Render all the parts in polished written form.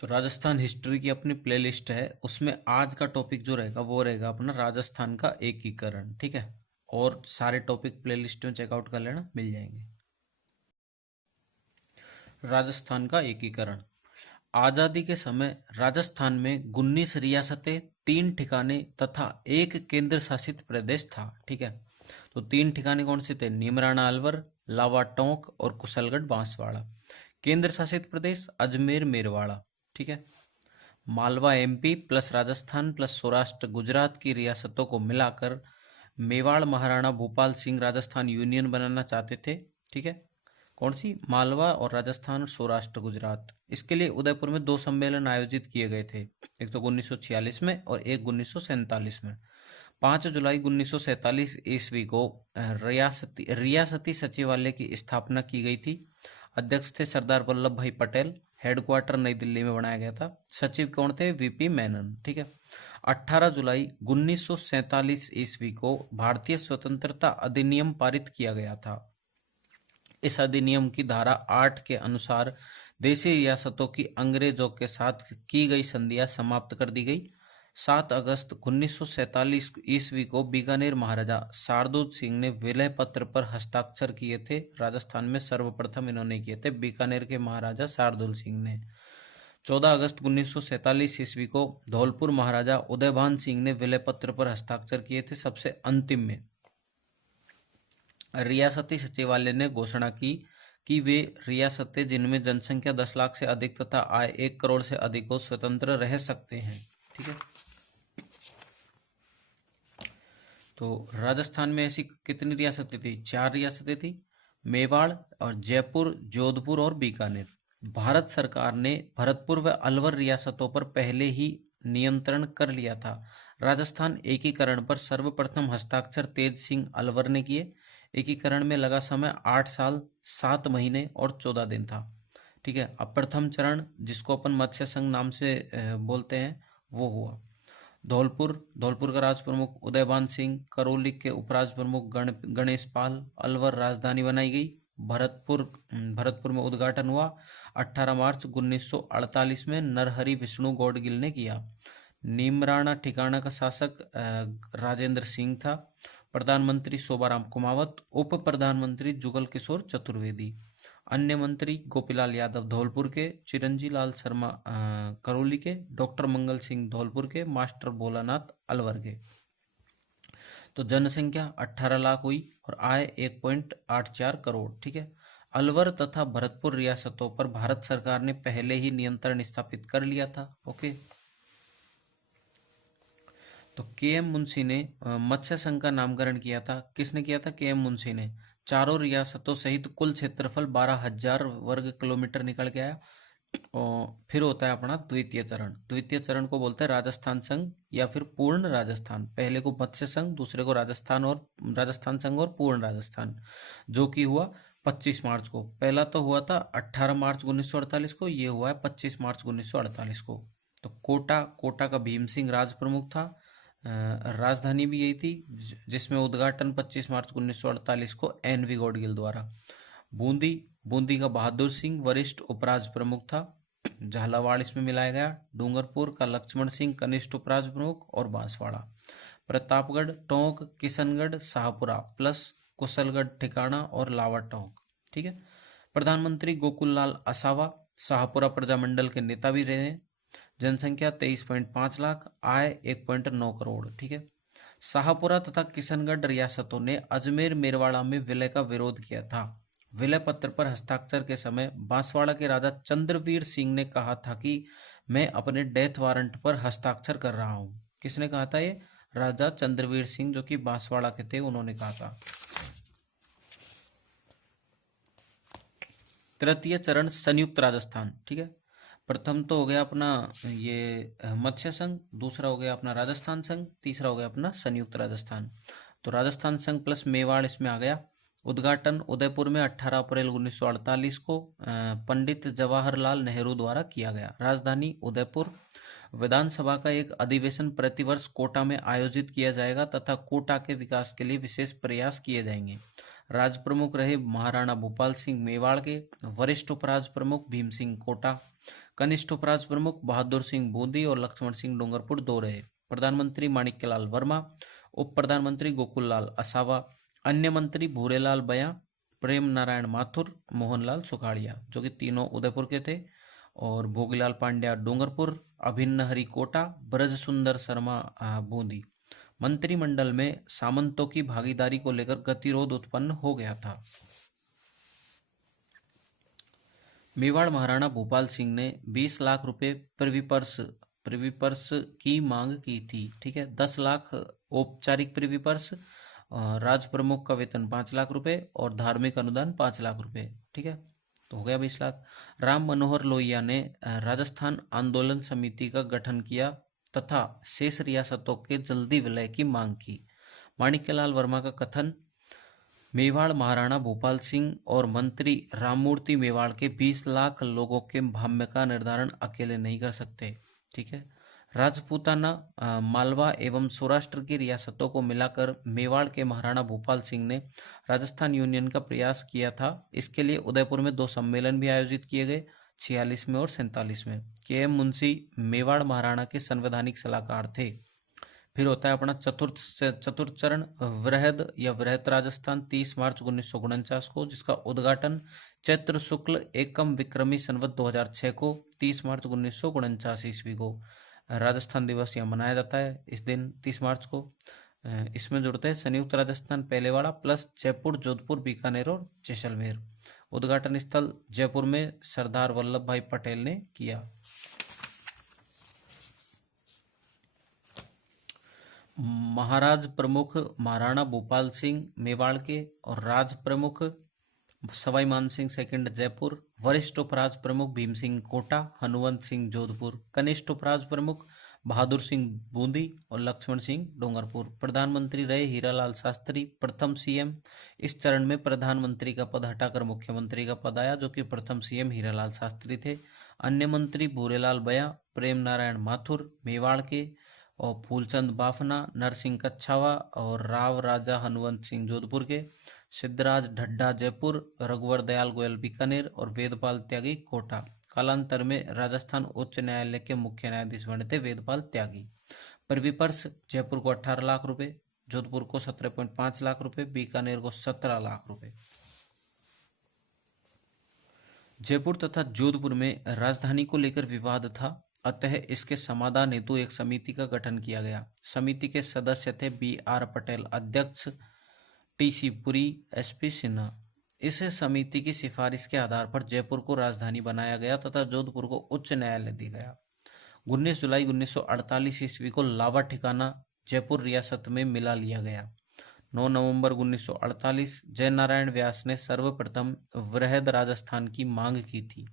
तो राजस्थान हिस्ट्री की अपनी प्लेलिस्ट है, उसमें आज का टॉपिक जो रहेगा वो रहेगा अपना राजस्थान का एकीकरण। ठीक है, और सारे टॉपिक प्लेलिस्ट में चेकआउट कर लेना, मिल जाएंगे। राजस्थान का एकीकरण। आज़ादी के समय राजस्थान में 19 रियासतें, 3 ठिकाने तथा एक केंद्र शासित प्रदेश था। ठीक है, तो 3 ठिकाने कौन से थे? नीमराना अलवर, लावा टोंक और कुशलगढ़ बांसवाड़ा। केंद्र शासित प्रदेश अजमेर मेरवाड़ा। ठीक है, Malwa MP plus Rajasthan plus Saurashtra Gujarat की रियासतों को मिलाकर मेवाड़ महाराणा भूपाल सिंह राजस्थान यूनियन बनाना चाहते थे। ठीक है, कौन सी? मालवा और राजस्थान और सौराष्ट्र गुजरात। इसके लिए उदयपुर में 2 सम्मेलन आयोजित किए गए थे, एक तो 1946 में और एक 1947 में। 5 जुलाई 1947 ईस्वी को रियासती सचिवालय की स्थापना की गई थी। अध्यक्ष थे सरदार वल्लभ भाई पटेल। हेडक्वार्टर नई दिल्ली में बनाया गया था। सचिव कौन थे? वीपी मेनन। ठीक है, 18 जुलाई 1947 ईस्वी को भारतीय स्वतंत्रता अधिनियम पारित किया गया था। इस अधिनियम की धारा 8 के अनुसार देशी रियासतों की अंग्रेजों के साथ की गई संधियां समाप्त कर दी गई। 7 अगस्त 1947 ईस्वी को बीकानेर महाराजा शार्दुल सिंह ने विलय पत्र पर हस्ताक्षर किए थे। राजस्थान में सर्वप्रथम इन्होंने किए थे, बीकानेर के महाराजा शार्दुल सिंह ने। 14 अगस्त 1947 ईस्वी को धौलपुर महाराजा उदयभान सिंह ने विलय पत्र पर हस्ताक्षर किए थे। सबसे अंतिम में रियासती सचिवालय ने घोषणा की कि वे रियासतें जिनमें जनसंख्या 10 लाख से अधिक तथा आय 1 करोड़ से अधिक हो स्वतंत्र रह सकते हैं। ठीक है, तो राजस्थान में ऐसी कितनी रियासतें थी? 4 रियासतें थी, मेवाड़ और जयपुर, जोधपुर और बीकानेर। भारत सरकार ने भरतपुर व अलवर रियासतों पर पहले ही नियंत्रण कर लिया था। राजस्थान एकीकरण पर सर्वप्रथम हस्ताक्षर तेज सिंह अलवर ने किए। एकीकरण में लगा समय 8 साल 7 महीने और 14 दिन था। ठीक है, अब प्रथम चरण जिसको अपन मत्स्य संघ नाम से बोलते हैं वो हुआ। धौलपुर धौलपुर का राज प्रमुख उदयभान सिंह, करौली के उपराज प्रमुख गणेश पाल। अलवर राजधानी बनाई गई। भरतपुर में उद्घाटन हुआ 18 मार्च 1948 में नरहरि विष्णु गौडगिल ने किया। नीमराणा ठिकाना का शासक राजेंद्र सिंह था। प्रधानमंत्री शोभाराम कुमावत, उप प्रधानमंत्री जुगल किशोर चतुर्वेदी। अन्य मंत्री गोपीलाल यादव धौलपुर के, चिरंजी लाल शर्मा करौली के, डॉक्टर मंगल सिंह धौलपुर के, मास्टर भोलानाथ अलवर के। तो जनसंख्या 18 लाख हुई और आय 1.84 करोड़। ठीक है, अलवर तथा भरतपुर रियासतों पर भारत सरकार ने पहले ही नियंत्रण स्थापित कर लिया था। ओके, तो के एम मुंशी ने मत्स्य संघ का नामकरण किया था। किसने किया था? के एम मुंशी ने। चारों रियासतों सहित कुल क्षेत्रफल 12,000 वर्ग किलोमीटर निकल के आया। और फिर होता है अपना द्वितीय चरण। द्वितीय चरण को बोलते हैं राजस्थान संघ या फिर पूर्ण राजस्थान। पहले को मत्स्य संघ, दूसरे को राजस्थान संघ और पूर्ण राजस्थान, जो कि हुआ 25 मार्च को। पहला तो हुआ था 18 मार्च 1948 को, ये हुआ है 25 मार्च 1948 को। तो कोटा का भीम सिंह राज प्रमुख था। राजधानी भी यही थी, जिसमें उद्घाटन 25 मार्च 1948 को एन वी गौडगिल द्वारा। बूंदी का बहादुर सिंह वरिष्ठ उपराज प्रमुख था। झालावाड़ इसमें मिलाया गया। डूंगरपुर का लक्ष्मण सिंह कनिष्ठ उपराज प्रमुख और बांसवाड़ा। प्रतापगढ़, टोंक, किशनगढ़, शाहपुरा प्लस कुशलगढ़ ठिकाना और लावा टोंक। ठीक है, प्रधानमंत्री गोकुल लाल असावा शाहपुरा प्रजामंडल के नेता भी रहे हैं। जनसंख्या 23.5 लाख, आय 1.9 करोड़। ठीक है, शाहपुरा तथा किशनगढ़ रियासतों ने अजमेर मेरवाड़ा में विलय का विरोध किया था। विलय पत्र पर हस्ताक्षर के समय बांसवाड़ा के राजा चंद्रवीर सिंह ने कहा था कि मैं अपने डेथ वारंट पर हस्ताक्षर कर रहा हूं। किसने कहा था? ये राजा चंद्रवीर सिंह, जो कि बांसवाड़ा के थे, उन्होंने कहा था। तृतीय चरण संयुक्त राजस्थान। ठीक है, प्रथम तो हो गया अपना ये मत्स्य संघ, दूसरा हो गया अपना राजस्थान संघ, तीसरा हो गया अपना संयुक्त राजस्थान। तो राजस्थान संघ प्लस मेवाड़ इसमें आ गया। उद्घाटन उदयपुर में 18 अप्रैल 1948 को पंडित जवाहरलाल नेहरू द्वारा किया गया। राजधानी उदयपुर। विधानसभा का एक अधिवेशन प्रतिवर्ष कोटा में आयोजित किया जाएगा तथा कोटा के विकास के लिए विशेष प्रयास किए जाएंगे। राज प्रमुख रहे महाराणा भूपाल सिंह मेवाड़ के, वरिष्ठ उपराज प्रमुख भीम सिंह कोटा। कनिष्ठ उपराष्ट्र प्रमुख बहादुर सिंह बूंदी और लक्ष्मण सिंह डूंगरपुर 2 रहे। प्रधानमंत्री माणिक्यलाल वर्मा, उप प्रधानमंत्री गोकुल लाल असावा, अन्य मंत्री भूरेलाल बयां, प्रेम नारायण माथुर, मोहनलाल सुखाड़िया, जो कि तीनों उदयपुर के थे, और भोगीलाल पांड्या डूंगरपुर, अभिन्न हरि कोटा, ब्रज सुंदर शर्मा बूंदी। मंत्रिमंडल में सामंतों की भागीदारी को लेकर गतिरोध उत्पन्न हो गया था। मेवाड़ महाराणा भूपाल सिंह ने 20 लाख रुपए प्रिवीपर्स की मांग की थी। ठीक है, 10 लाख औपचारिक प्रिवीपर्स, राज प्रमुख का वेतन 5 लाख रुपए और धार्मिक अनुदान 5 लाख रुपए। ठीक है, तो हो गया 20 लाख। राम मनोहर लोहिया ने राजस्थान आंदोलन समिति का गठन किया तथा शेष रियासतों के जल्दी विलय की मांग की। माणिक्यलाल वर्मा का कथन, मेवाड़ महाराणा भूपाल सिंह और मंत्री राममूर्ति मेवाड़ के 20 लाख लोगों के भाग्य का निर्धारण अकेले नहीं कर सकते। ठीक है, राजपूताना, मालवा एवं सौराष्ट्र की रियासतों को मिलाकर मेवाड़ के महाराणा भूपाल सिंह ने राजस्थान यूनियन का प्रयास किया था। इसके लिए उदयपुर में 2 सम्मेलन भी आयोजित किए गए, 46 में और 47 में। के एम मुंशी मेवाड़ महाराणा के संवैधानिक सलाहकार थे। फिर होता है अपना चतुर्थ चरण, वृहद या वृहत राजस्थान, 30 मार्च 1949 को, जिसका उद्घाटन चैत्र शुक्ल एकम विक्रमी संवत 2006 को, 30 मार्च 1949 ईस्वी को राजस्थान दिवस यहाँ मनाया जाता है। इस दिन 30 मार्च को इसमें जुड़ते हैं संयुक्त राजस्थान पहलेवाड़ा प्लस जयपुर, जोधपुर, बीकानेर और जैसलमेर। उद्घाटन स्थल जयपुर में सरदार वल्लभ भाई पटेल ने किया। महाराज प्रमुख महाराणा भूपाल सिंह मेवाड़ के और राज प्रमुख सवाई मान सिंह सेकंड जयपुर, वरिष्ठ उपराज प्रमुख भीम सिंह कोटा, हनुवंत सिंह जोधपुर, कनिष्ठ उपराज प्रमुख बहादुर सिंह बूंदी और लक्ष्मण सिंह डूंगरपुर। प्रधानमंत्री रहे हीरालाल शास्त्री, प्रथम सीएम। इस चरण में प्रधानमंत्री का पद हटाकर मुख्यमंत्री का पद आया, जो कि प्रथम सीएम हीरालाल शास्त्री थे। अन्य मंत्री भूरेलाल बयां, प्रेम नारायण माथुर मेवाड़ के, और फूलचंद बाफना, नरसिंह कच्छावा और राव राजा हनुवंत सिंह जोधपुर के, सिद्धराज ढड्ढा जयपुर, रघुवर दयाल गोयल बीकानेर और वेदपाल त्यागी कोटा। कालांतर में राजस्थान उच्च न्यायालय के मुख्य न्यायाधीश बने थे वेदपाल त्यागी। प्रिवीपर्स जयपुर को 18 लाख रुपए, जोधपुर को 17.5 लाख रुपए, बीकानेर को 17 लाख रुपए। जयपुर तथा जोधपुर में राजधानी को लेकर विवाद था, अतः इसके समाधान हेतु एक समिति का गठन किया गया। समिति के सदस्य थे BR पटेल अध्यक्ष, TC पुरी, SP सिन्हा। इस समिति की सिफारिश के आधार पर जयपुर को राजधानी बनाया गया तथा जोधपुर को उच्च न्यायालय दिया गया। 19 जुलाई 1948 ईस्वी को लावा ठिकाना जयपुर रियासत में मिला लिया गया। 9 नवंबर 1948 जयनारायण व्यास ने सर्वप्रथम वृहद राजस्थान की मांग की थी।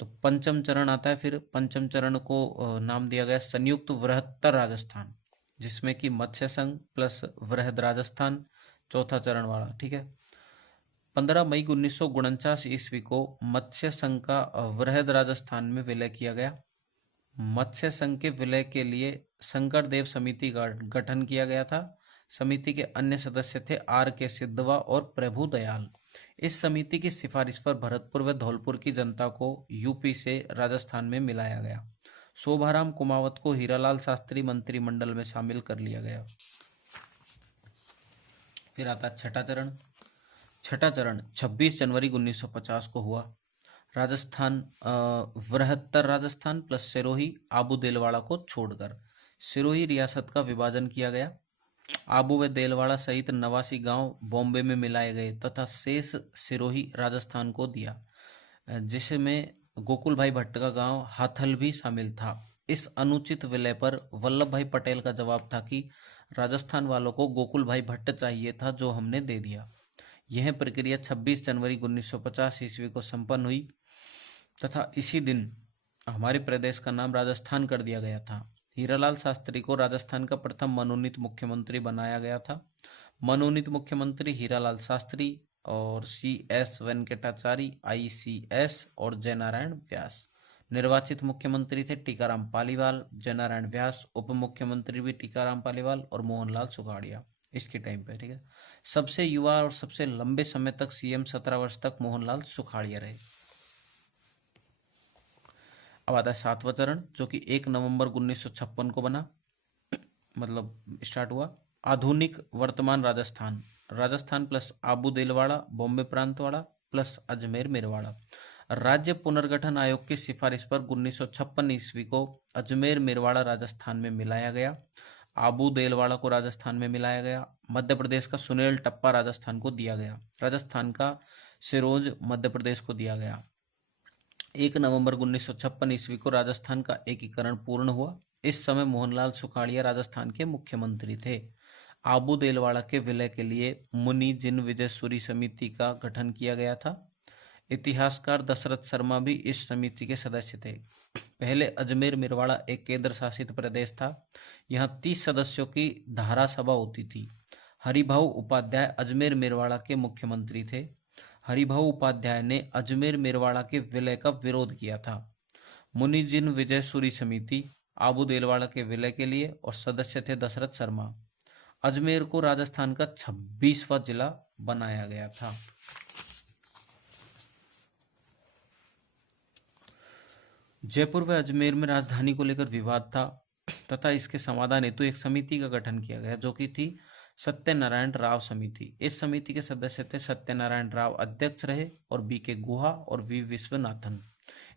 तो पंचम चरण आता है। फिर पंचम चरण को नाम दिया गया संयुक्त वृहत्तर राजस्थान, जिसमें कि मत्स्य संघ प्लस वृहद राजस्थान चौथा चरण वाला। ठीक है, 15 मई 1949 ईस्वी को मत्स्य संघ का वृहद राजस्थान में विलय किया गया। मत्स्य संघ के विलय के लिए शंकरदेव समिति का गठन किया गया था। समिति के अन्य सदस्य थे RK सिद्धवा और प्रभु दयाल। इस समिति की सिफारिश पर भरतपुर व धौलपुर की जनता को यूपी से राजस्थान में मिलाया गया। शोभाराम कुमावत को हीरालाल शास्त्री मंत्रिमंडल में शामिल कर लिया गया। फिर आता छठा चरण। छठा चरण 26 जनवरी 1950 को हुआ। राजस्थान वृहत्तर राजस्थान प्लस सिरोही आबू देलवाड़ा को छोड़कर सिरोही रियासत का विभाजन किया गया। आबू व देलवाड़ा सहित 89 गांव बॉम्बे में मिलाए गए तथा शेष सिरोही राजस्थान को दिया, जिसमें गोकुल भाई भट्ट का गांव हाथल भी शामिल था। इस अनुचित विलय पर वल्लभ भाई पटेल का जवाब था कि राजस्थान वालों को गोकुल भाई भट्ट चाहिए था, जो हमने दे दिया। यह प्रक्रिया 26 जनवरी 1950 ईस्वी को संपन्न हुई तथा इसी दिन हमारे प्रदेश का नाम राजस्थान कर दिया गया था। हीरालाल शास्त्री को राजस्थान का प्रथम मनोनीत मुख्यमंत्री बनाया गया था। मनोनीत मुख्यमंत्री हीरालाल शास्त्री और CS वेंकटाचारी ICS और जयनारायण व्यास। निर्वाचित मुख्यमंत्री थे टीकाराम पालीवाल, जयनारायण व्यास। उप मुख्यमंत्री भी टीकाराम पालीवाल और मोहनलाल सुखाड़िया इसके टाइम पे। ठीक है, सबसे युवा और सबसे लंबे समय तक CM 17 वर्ष तक मोहनलाल सुखाड़िया रहे। अब आता है 7वां चरण, जो कि 1 नवंबर 1956 को बना, मतलब स्टार्ट हुआ। आधुनिक वर्तमान राजस्थान, राजस्थान प्लस आबू देलवाड़ा बॉम्बे प्रांत वाला प्लस अजमेर मेरवाड़ा। राज्य पुनर्गठन आयोग की सिफारिश पर 1956 ईस्वी को अजमेर मेरवाड़ा राजस्थान में मिलाया गया, आबू देलवाड़ा को राजस्थान में मिलाया गया। मध्य प्रदेश का सुनेल टप्पा राजस्थान को दिया गया, राजस्थान का सिरोंज मध्य प्रदेश को दिया गया। 1 नवंबर 1956 ईस्वी को राजस्थान का एकीकरण पूर्ण हुआ। इस समय मोहनलाल सुखाड़िया राजस्थान के मुख्यमंत्री थे। आबू देलवाड़ा के विलय के लिए मुनि जिन विजय सूरी समिति का गठन किया गया था। इतिहासकार दशरथ शर्मा भी इस समिति के सदस्य थे। पहले अजमेर मेरवाड़ा एक केंद्र शासित प्रदेश था। यहाँ 30 सदस्यों की धारा सभा होती थी। हरिभाऊ उपाध्याय अजमेर मेरवाड़ा के मुख्यमंत्री थे। हरिभाऊ उपाध्याय ने अजमेर मेरवाड़ा के विलय का विरोध किया था। मुनिजिन विजय सूरी समिति आबू देलवाड़ा के विलय के लिए, और सदस्य थे दशरथ शर्मा। अजमेर को राजस्थान का 26वां जिला बनाया गया था। जयपुर व अजमेर में राजधानी को लेकर विवाद था तथा इसके समाधान हेतु एक समिति का गठन किया गया, जो कि थी सत्यनारायण राव समिति। इस समिति के सदस्य थे सत्यनारायण राव अध्यक्ष रहे और बी के गुहा और वी विश्वनाथन।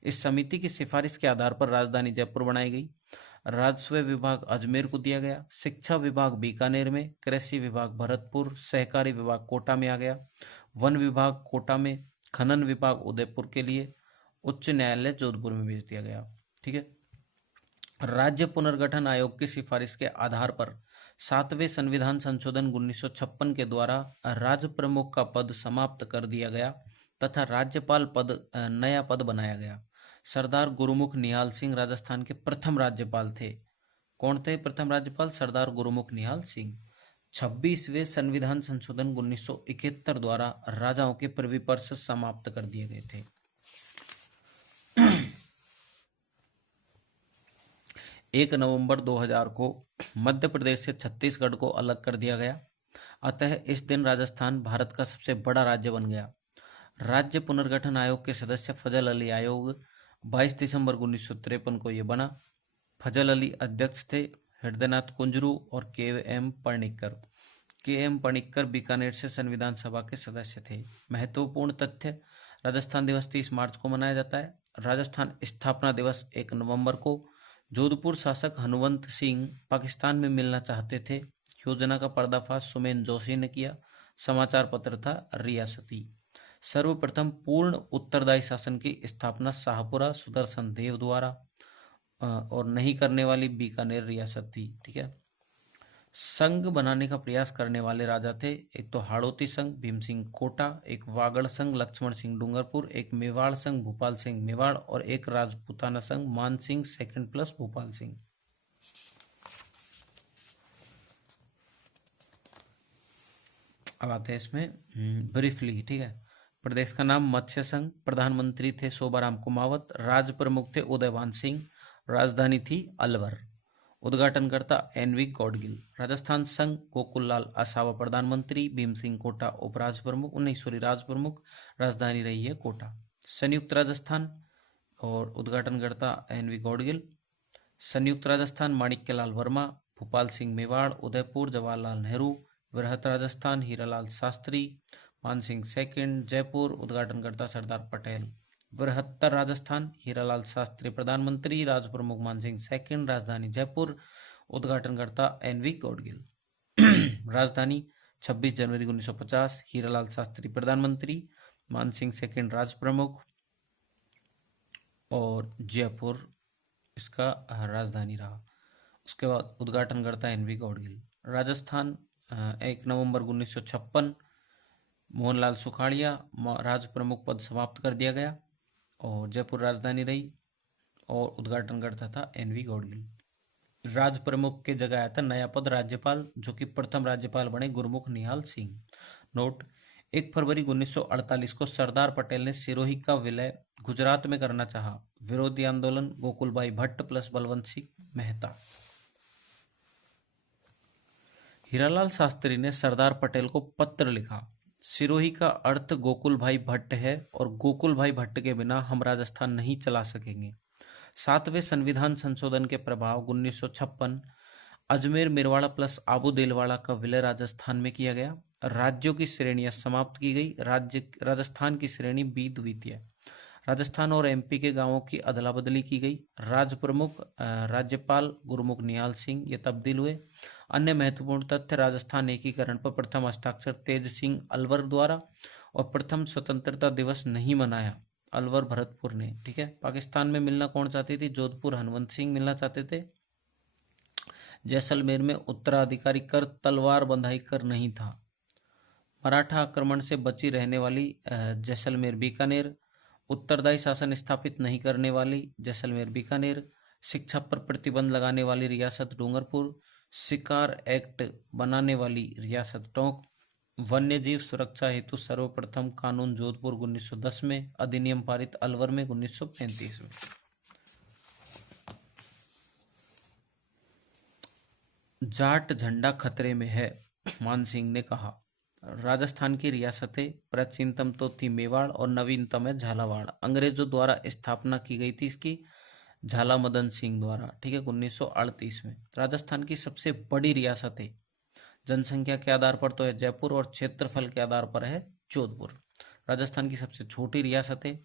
इस समिति की सिफारिश के आधार पर राजधानी जयपुर बनाई गई। राजस्व विभाग अजमेर को दिया गया, शिक्षा विभाग बीकानेर में, कृषि विभाग भरतपुर, सहकारी विभाग कोटा में आ गया, वन विभाग कोटा में, खनन विभाग उदयपुर के लिए, उच्च न्यायालय जोधपुर में भेज दिया गया। ठीक है। राज्य पुनर्गठन आयोग की सिफारिश के आधार पर 7वें संविधान संशोधन 1956 के द्वारा राज्य प्रमुख का पद समाप्त कर दिया गया तथा राज्यपाल पद नया पद बनाया गया। सरदार गुरुमुख निहाल सिंह राजस्थान के प्रथम राज्यपाल थे। कौन थे प्रथम राज्यपाल? सरदार गुरुमुख निहाल सिंह। 26वें संविधान संशोधन 1971 द्वारा राजाओं के प्रिवी पर्स समाप्त कर दिए गए थे। 1 नवंबर 2000 को मध्य प्रदेश से छत्तीसगढ़ को अलग कर दिया गया, अतः इस दिन राजस्थान भारत का सबसे बड़ा राज्य बन गया। राज्य पुनर्गठन आयोग के सदस्य फजल अली आयोग 22 दिसंबर 1953 को ये बना। फजल अली अध्यक्ष थे, हृदयनाथ कुंजरू और के.एम. पणिक्कर। के.एम. पणिक्कर बीकानेर से संविधान सभा के सदस्य थे। महत्वपूर्ण तथ्य, राजस्थान दिवस 30 मार्च को मनाया जाता है। राजस्थान स्थापना दिवस 1 नवंबर को। जोधपुर शासक हनुवंत सिंह पाकिस्तान में मिलना चाहते थे। योजना का पर्दाफाश सुमेन जोशी ने किया। समाचार पत्र था रियासती। सर्वप्रथम पूर्ण उत्तरदायी शासन की स्थापना शाहपुरा सुदर्शन देव द्वारा और नहीं करने वाली बीकानेर रियासत थी। ठीक है। संघ बनाने का प्रयास करने वाले राजा थे, एक तो हाड़ौती संघ भीम सिंह कोटा, एक वागड़ संघ लक्ष्मण सिंह डूंगरपुर, एक मेवाड़ संघ भूपाल सिंह मेवाड़ और एक राजपूताना संघ मान सिंह सेकंड प्लस भूपाल सिंह। अब आते हैं इसमें ब्रीफली। ठीक है। प्रदेश का नाम मत्स्य संघ, प्रधानमंत्री थे शोभाराम कुमावत, राज प्रमुख थे उदयभान सिंह, राजधानी थी अलवर। उद्घाटनकर्ता एन.वी. गौडगिल। राजस्थान संघ गोकुललाल असावा प्रधानमंत्री, भीम सिंह कोटा उपराज प्रमुख, राज प्रमुख, राजधानी रही है कोटा। संयुक्त राजस्थान और उद्घाटनकर्ता एन.वी. गौडगिल। संयुक्त राजस्थान माणिक्यलाल वर्मा, भूपाल सिंह मेवाड़, उदयपुर जवाहरलाल नेहरू। वृहत राजस्थान हीरालाल शास्त्री, मानसिंह सेकंड, जयपुर, उद्घाटनकर्ता सरदार पटेल। वृहत्तर राजस्थान हीरालाल शास्त्री प्रधानमंत्री, राज प्रमुख मानसिंह सेकंड, राजधानी जयपुर, उद्घाटनकर्ता एन.वी. गौडगिल। राजधानी 26 जनवरी 1950, हीरालाल शास्त्री प्रधानमंत्री, मानसिंह सेकंड राज प्रमुख और जयपुर इसका राजधानी रहा। उसके बाद उद्घाटनकर्ता एन.वी. गौडगिल। राजस्थान 1 नवंबर 1956 मोहनलाल सुखाड़िया राज प्रमुख पद समाप्त कर दिया गया और जयपुर राजधानी रही और उद्घाटनकर्ता था एन.वी. गौडगिल। राज प्रमुख के जगह आया था नया पद राज्यपाल, जो कि प्रथम राज्यपाल बने गुरुमुख निहाल सिंह। नोट, 1 फरवरी 1948 को सरदार पटेल ने सिरोही का विलय गुजरात में करना चाहा। विरोधी आंदोलन गोकुलभाई भट्ट प्लस बलवंत सिंह मेहता। हीरालाल शास्त्री ने सरदार पटेल को पत्र लिखा। सिरोही का अर्थ गोकुल भाई भट्ट है और गोकुल भाई भट्ट के बिना हम राजस्थान नहीं चला सकेंगे। सातवें संविधान संशोधन के प्रभाव 1956 अजमेर मेरवाड़ा प्लस आबू देलवाड़ा का विलय राजस्थान में किया गया। राज्यों की श्रेणियां समाप्त की गई। राजस्थान की श्रेणी बी द्वितीय। राजस्थान और एमपी के गांवों की अदला बदली की गई। राज्यपाल गुरमुख निहाल सिंह ये तब्दील हुए। अन्य महत्वपूर्ण तथ्य, राजस्थान एकीकरण पर प्रथम हस्ताक्षर तेज सिंह अलवर द्वारा और प्रथम स्वतंत्रता दिवस नहीं मनाया अलवर भरतपुर ने। ठीक है। पाकिस्तान में मिलना कौन चाहती थी? जोधपुर हनुमंत सिंह मिलना चाहते थे। जैसलमेर में उत्तराधिकारी कर तलवार बंधाई कर नहीं था। मराठा आक्रमण से बची रहने वाली जैसलमेर बीकानेर। उत्तरदायी शासन स्थापित नहीं करने वाली जैसलमेर बीकानेर। शिक्षा पर प्रतिबंध लगाने वाली रियासत डूंगरपुर। शिकार एक्ट बनाने वाली रियासत टोंक। वन्य जीव सुरक्षा हेतु सर्वप्रथम कानून जोधपुर 1910 में। अधिनियम पारित अलवर में 1935 में। जाट झंडा खतरे में है, मान सिंह ने कहा। राजस्थान की रियासतें प्राचीनतम तो थी मेवाड़ और नवीनतम है झालावाड़। अंग्रेजों द्वारा स्थापना की गई थी इसकी झाला मदन सिंह द्वारा। ठीक है, 1938 में। राजस्थान की सबसे बड़ी रियासतें जनसंख्या के आधार पर तो है जयपुर और क्षेत्रफल के आधार पर है जोधपुर। राजस्थान की सबसे छोटी रियासतें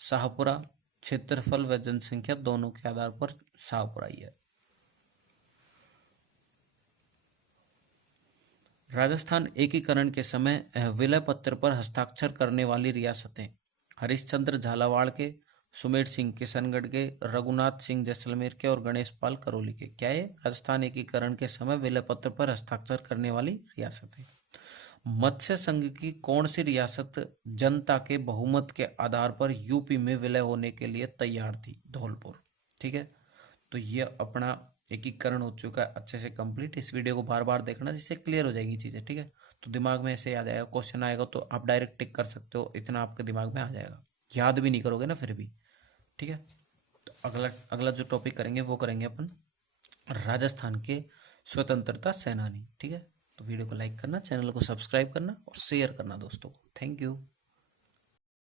शाहपुरा, क्षेत्रफल व जनसंख्या दोनों के आधार पर शाहपुरा ही है। राजस्थान एकीकरण के समय विलय पत्र पर हस्ताक्षर करने वाली रियासतें हरिश्चंद्र झालावाड़ के, सुमेर सिंह किशनगढ़ के, रघुनाथ सिंह जैसलमेर के और गणेश पाल करौली के। क्या है? राजस्थान एकीकरण के समय विलय पत्र पर हस्ताक्षर करने वाली रियासतें। मत्स्य संघ की कौन सी रियासत जनता के बहुमत के आधार पर यूपी में विलय होने के लिए तैयार थी? धौलपुर। ठीक है, तो ये अपना एकीकरण हो चुका है अच्छे से कंप्लीट। इस वीडियो को बार बार देखना जिससे क्लियर हो जाएगी चीज़ें। ठीक है, तो दिमाग में ऐसे याद आएगा, क्वेश्चन आएगा तो आप डायरेक्ट टिक कर सकते हो, इतना आपके दिमाग में आ जाएगा। याद भी नहीं करोगे ना फिर भी। ठीक है, तो अगला जो टॉपिक करेंगे वो करेंगे अपन राजस्थान के स्वतंत्रता सेनानी। ठीक है, तो वीडियो को लाइक करना, चैनल को सब्सक्राइब करना और शेयर करना दोस्तों को। Thank you.